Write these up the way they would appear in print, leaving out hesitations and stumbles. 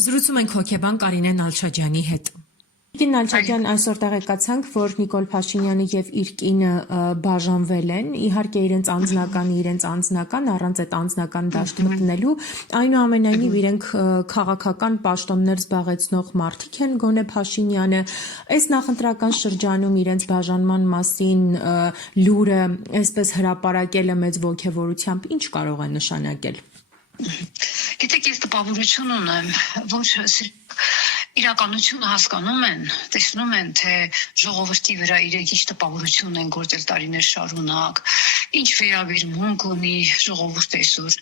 Զրուցում ենք հոգեբան Կարինե Նալչաջյանի հետ։ Տիկին Նալչաջյան, այսօր տեղեկացանք, որ Նիկոլ Փաշինյանը եւ իր կինը բաժանվել են, իհարկե իրենց անձնական, առանց այդ անձնական դաշտ մտնելու, այնուամենայնիվ իրենք քաղաքական պաշտոններ զբաղեցնող մարդիկ են, գոնե Փաշինյանը այս նախընտրական շրջանում իրենց բաժանման մասին լուրը այսպես հրապարակելը մեծ ոգևորությամբ ինչ կարող է նշանակել։ Գիտեք, ես տպավորություն ունեմ, որ իրականությունը հասկանում են, տեսնում են, թե ժողովրդի վրա իրենք ինչ տպավորություն են գործել տարիներ շարունակ, ինչ վերաբերմունք ունի ժողովուրդը այսօր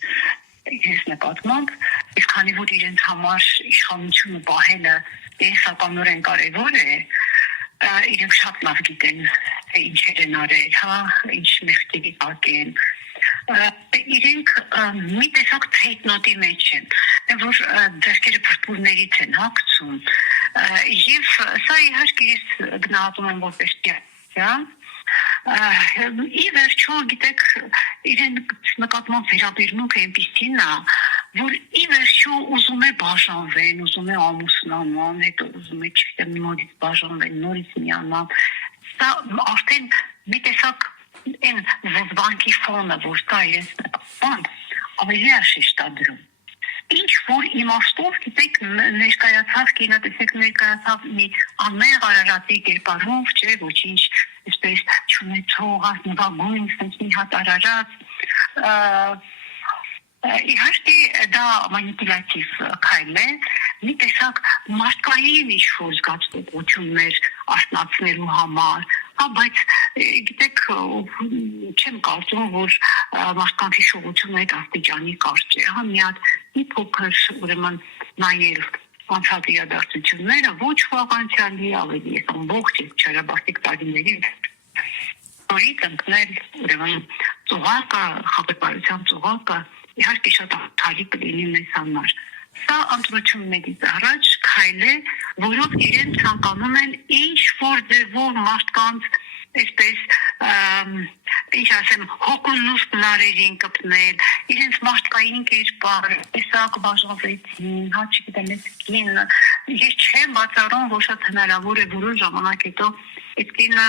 իրենց նկատմամբ, իսկ քանի որ իրենց համար իշխանությունը պահելը կենսականորեն կարևոր է, իրենք շատ լավ գիտեն, թե ինչեր են արել, ինչ մեղքերի տակ են, իրենք մի տեսակ թեյտնոտի մեջ են, որ ձեռքերը փրփուրներից են հագցում, եւ սա իհարկե ես գնահատում եմ որպես ճիշտ, ի վերջո գիտեք իրենց նկատմամբ վերաբերմունքը այնպիսին է, որ ի վերջո ուզում է բաժանվեն, ուզում է ամուսնանան, հետո ուզում է չգիտեմ նորից բաժանվեն, նորից միանան, սա արդեն մի տեսակ այն զբաղքի ֆոնը, որ կա իրենց նկատմամբ, ավելի է շեշտադրում։ Ինչ որ իմաստով, գիտեք, ներկայացավ կինը, տեսեք, ներկայացավ մի անմեղ արարածի կերպարով, չէ, ոչինչ, այսպես չունեցող, նվագույն, sense մի հատ արարած, իհարկե դա մանիպուլատիվ քայլ է, մի տեսակ մարդկային ինչ-որ զգացողություններ արթնացնելու համար, բայց գիտեք, չեմ կարծում, որ մարդկանց հիշողությունը այդ աստիճանի կարճ է, մի հատ մի փոքր ուրեմն նայել անցած իրադարձությունները, ոչ վաղ անցյալի, ավելի ամբողջ չարաբաստիկ տարիների նորից ընկնել ուրեմն ծուղակը, խաբեբարության ծուղակը, իհարկե շատ աղթալի կլինի մեզ համար։ Սա ընտրություններից առաջ քայլ է, որով իրեն ցանկանում են ինչ-որ ձևով մարդկանց այսպես, ինչ ասեմ, հոգունուս բլարերին կպնել, իրենց մարդկային կերպար, տեսակ բաժանվեցին, չգիտեմ, այս կինը, ես չեմ բացառում, որ շատ հնարավոր է որոշ ժամանակ հետո այս կինը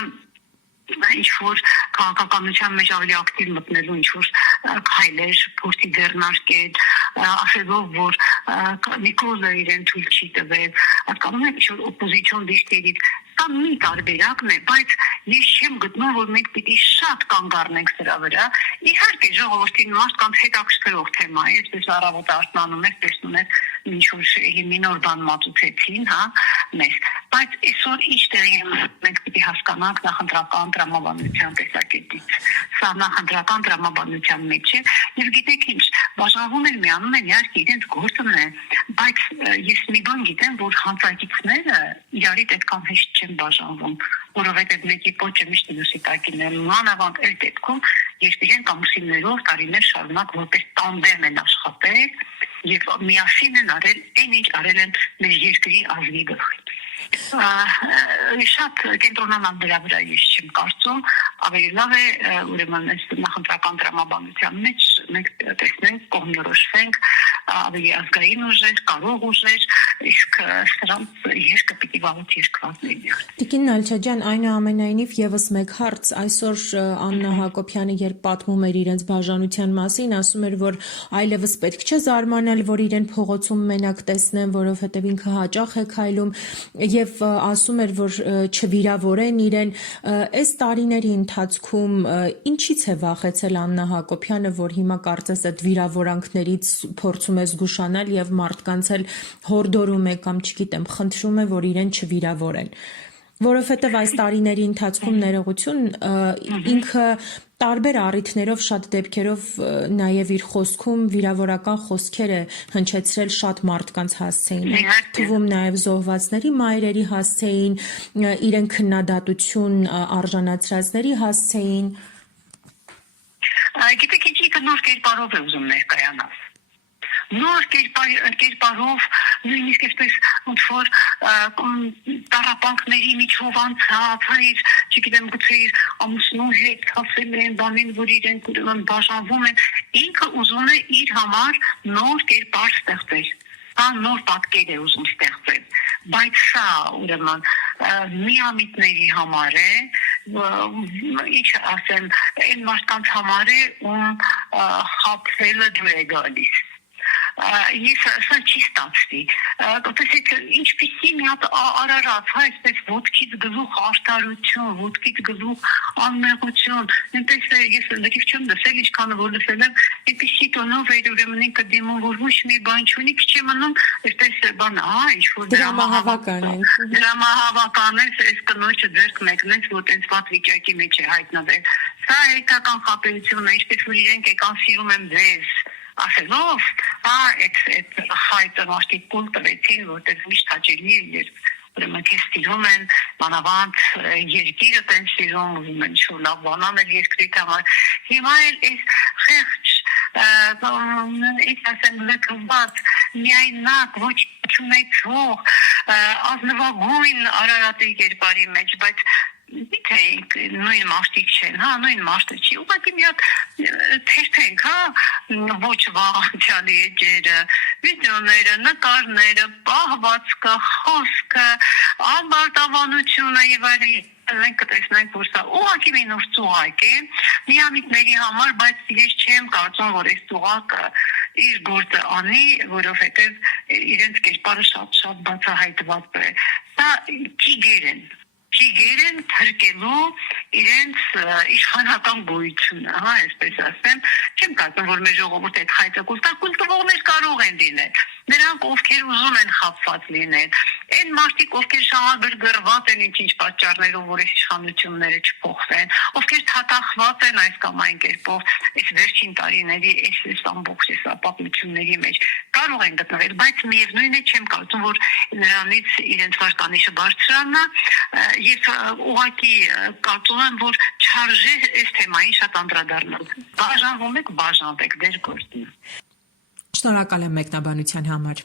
ինչ-որ քաղաքականության մեջ ավելի ակտիվ մտնելու ինչ-որ քայլեր փորձի ձեռնարկել, ասելով, որ Նիկոլը իրեն թույլ չի տվել, հասկանում եք, ինչ-որ օպոզիցիոն դիշտերից, սա մի տարբերակն է, բայց ես չեմ գտնում, որ մենք պիտի շատ կանգ առնենք սրա վրա, իհարկե ժողովրդին մարդկանց հետաքրքրող թեմա է, այսպես առավոտը արթնանում եք, տեսնում եք, ինչ-որ մի նոր բան մատուցեցին, մեզ, բայց այսօր ինչ տեղի մենք պիտի հասկանանք նախընտրական տրամաբանության տեսակետից, սա նախընտրական տրամաբանության մեջ է, եւ գիտեք ինչ, բաժանվում են, միանում են, իհարկե իրենց գործն է, բայց ես մի բան գիտեմ, որ հանցագիծները իրարից այդքան հեշտ չեն բաժանվում, որովհետեւ մեկի պոչը միշտ մյուսի տակին է, մանավանդ այդ դեպքում, երբ իրենք ամուսիններով տարիներ շարունակ որպես տանդեմ են աշխատել եւ միասին են արել այն ինչ արել են մեր երկրի ազգի գլխին։ Շատ կենտրոնանալ դրա վրա ես չեմ կարծում, ավելի լավ է ուրեմն այս նախընտրական տրամաբանության մեջ մենք տեսնենք, կողմնորոշվենք ավելի ազգային ուժեր, կարող ուժեր, իսկ սրանց երկը պիտի վաղուց երկված լինի։ Տիկին Նալչաջյան, այնուամենայնիվ եւս մեկ հարց, այսօր Աննա Հակոբյանը երբ պատմում էր իրենց բաժանության մասին, ասում էր, որ այլևս պետք չէ զարմանալ, որ իրեն փողոցում մենակ տեսնեն, որովհետեւ ինքը հաճախ է քայլում եւ ասում էր, որ չվիրավորեն իրեն, այս տարիների ընթացքում ինչից է վախեցել Աննա Հակոբյանը, որ հիմա կարծես այդ վիրավորանքներից փորձում է զգուշանալ եւ մարդկանց էլ հորդորում է կամ չգիտեմ, խնդրում է, որ իրեն չվիրավորեն, որովհետեւ այս տարիների ընթացքում ներողություն ինքը տարբեր առիթներով շատ դեպքերով նաև իր խոսքում վիրավորական խոսքեր է հնչեցրել շատ մարդկանց հասցեին, թվում նաև զոհվածների մայրերի հասցեին, իրեն քննադատություն արժանացրածների հասցեին։ Գիտեք, ինչի նոր կերպարով է ուզում ներկայանալ։ Նոր կերպարով նույնիսկ այսպես ոնց որ տառապանքների միջով անցած, չգիտեմ, գուցե իր ամուսնու հետ ասել են, բանին, որ իրենք ուրեմն բաժանվում են, ինքը ուզում է իր համար նոր կերպար ստեղծել։ կան նոր պատկեր է ուզում ստեղծել, բայց սա ուրեմն միամիտների համար է, ինչ ասեմ, այն մարդկանց համար է, ում խաբվելը դուր է գալիս։ Ես սա չի ստացվի, տեսեք, ինչպիսի մի հատ արարած, այսպես ոտքից գլուխ արտարություն, ոտքից գլուխ անմեղություն, այնպես ես լրիվ չեմ լսել, ինչքան որ լսել եմ, այնպիսի տոնով էր ուրեմն ինքը դիմում, որ ոչ մի բան չունի, քիչ է մնում, այսպես բան, ինչ-որ դրամահավական է։ Դրամահավական է, այս կնոջը ձեռք մեկնեց, որ այնց վատ վիճակի մեջ է հայտնվել։ Սա հայկական խաբեություն է, ինչպես որ իրենք եկան սիրում եմ ձեզ ասելով, այդ խայտը մարդիկ կուլ տվեցին, որտեղ միշտ հաճելի է, երբ ուրեմն քեզ սիրում են, մանավանդ երկիրը տեն սիրում, ուզում են ինչ-որ լավ բան անել երկրի համար։ Հիմա էլ այս խեղճ, ինչ ասեմ, լքված, միայնակ, ոչ չունեցող, ազնվագույն Արարատի կերպարի մեջ, բայց Դե նույն մարդիկ չեն, նույն մարդը չի, ուղղակի մի հատ թերթենք, ոչ վաղանցյալի էջերը, վիդեոները, նկարները, պահվածքը, խոսքը, ամբարտավանությունը եւ այլն, մենք կտեսնենք, որ սա ուղղակի մի նոր ծուղակ է, միամիտների համար, բայց ես չեմ կարծում, որ այս ծուղակը իր գործը անի, որովհետեւ իրենց կերպարը շատ բացահայտված է։ Սա ճիգեր են թրկելու իրենց իշխանական գոյությունը, այսպես ասեմ, չեմ կարծում, որ մեր ժողովուրդը այդ խայտը կուլտվողներ կարող են լինել, նրանք ովքեր ուզում են խաբված լինել, այն մարդիկ, ովքեր շահագրգռված են ինչ պատճառներով, որ այս իշխանությունները չփոխվեն, ովքեր թաթախված են այս կամ այն կերպով, այս վերջին տարիների այս ամբողջ պատմությունների մեջ, կարող են գտնվել, բայց միևնույն է չեմ կարծում, որ նրանից իրենց վարկանիշը բարձրանա, ես ուղղակի կարծում եմ, որ չարժե այս թեմային շատ անդրադառնալ։ Բաժանվում եք, բաժանվեք, դեր գործին։ Շնորհակալ եմ մեկնաբանության համար։